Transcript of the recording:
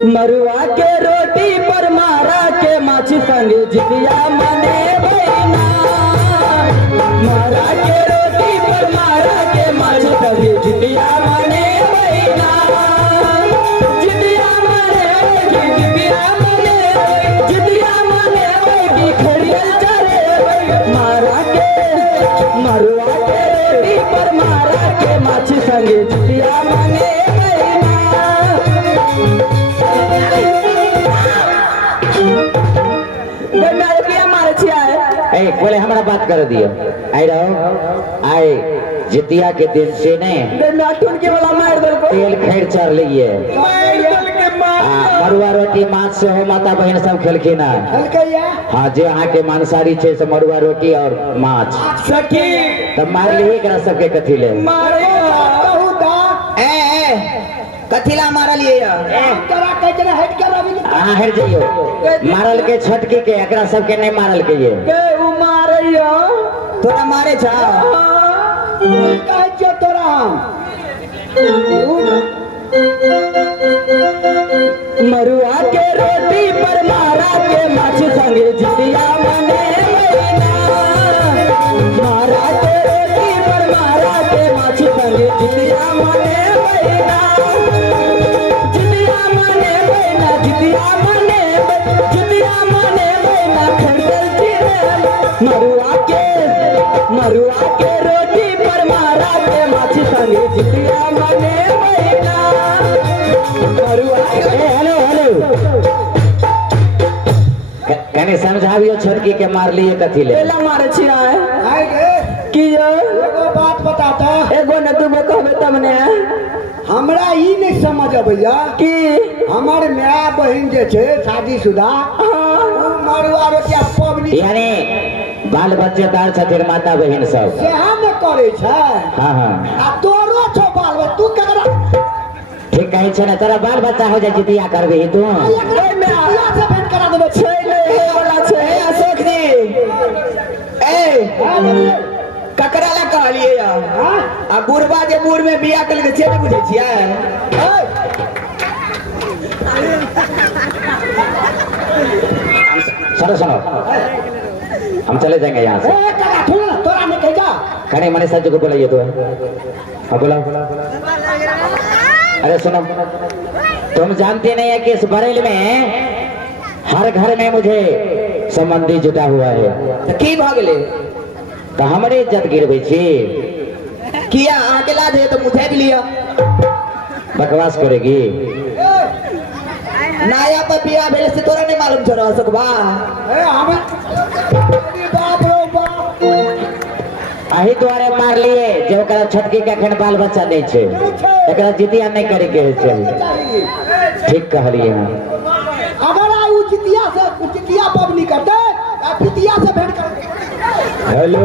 मरुआ के रोटी पर मारा के माछी संग जितिया मने भैना। मारा के रोटी पर मारा के माछी संग जितिया मने भैना। जितिया मने जितिया मने जितिया मने की खड़ियल चले। मारा के मरुआ के रोटी पर मारा के माछी संग जितिया मने बोले हमारा बात कर दियो। आई रहो आए जितिया के दिन से ने के वाला मार दे तेल खैर चढ़ लिए मरुआ रोटी माछ से हो माता बहन सब खेलखिन। हाँ जे अहाँ के मांसाहारी छे से मरुआ रोटी और माछ सखी तब मार लिए एकरा सबके कथी ले कथिला मारल ये तोरा कह जरा हट कर अभी हां हट जाइयो। मारल के छटकी के एकरा सब के नहीं मारल के ये के उ मारैयो तोरा मारे छ कह जो तोरा मरुआ के रोटी पर मारा के माछ संग जितिया मने मारा के रोटी पर मारा के माछ संग जितिया मने मरुआ के रोटी पर मारा के माछी संगे जितिया मने महीना। मरुआ हेलो हेलो कने समझाबियो छोटकी के मार लिए कथी ले एला मारे छिया की यो एगो बात बता त एगो न दूगो कहबे तब ने हमरा ई नहीं समझ अबैया कि हमार माय बहन जे छे शादीशुदा मरुआ रोटिया पबनी यानी बाल बच्चेदार छथिन माता बहन सब से हम करे छै। हां हां आ तोरो छो बाल तू ककरा ठीक कहि छै ना तेरा बाल बच्चा हो जाय जितिया करबे तू में आया से भेंट करा देबे छै ले वाला छै अशोक जी ए ककरा ला कहलिए या आ बुढ़वा जे बूढ़ में बियाह कल के छे बुझै छियै सुनो सुनो हम चले जाएंगे यहाँ से तोरा ने कह जा कने मने सच को बोलाइए तो हाँ बोला अरे सुनो तुम जानते नहीं है कि इस बरेल में हर घर में मुझे संबंधी जुटा हुआ है तो की भागले तो हमारे इज्जत गिरबे छी किया अकेला दे तो मुझे भी लिया बकवास करेगी नाया पर बियाह भेले से तोरा नहीं मालूम छोरा सकबा ए हम बाप रो बाप अही द्वारे मार लिए जो ओकरा छटकी के अखन बाल बच्चा नहीं छे एकरा जितिया नहीं करे के छै। ठीक कहलिए हां अगर आयु जितिया पबनी करते आ पितिया से भेंट कर हेलो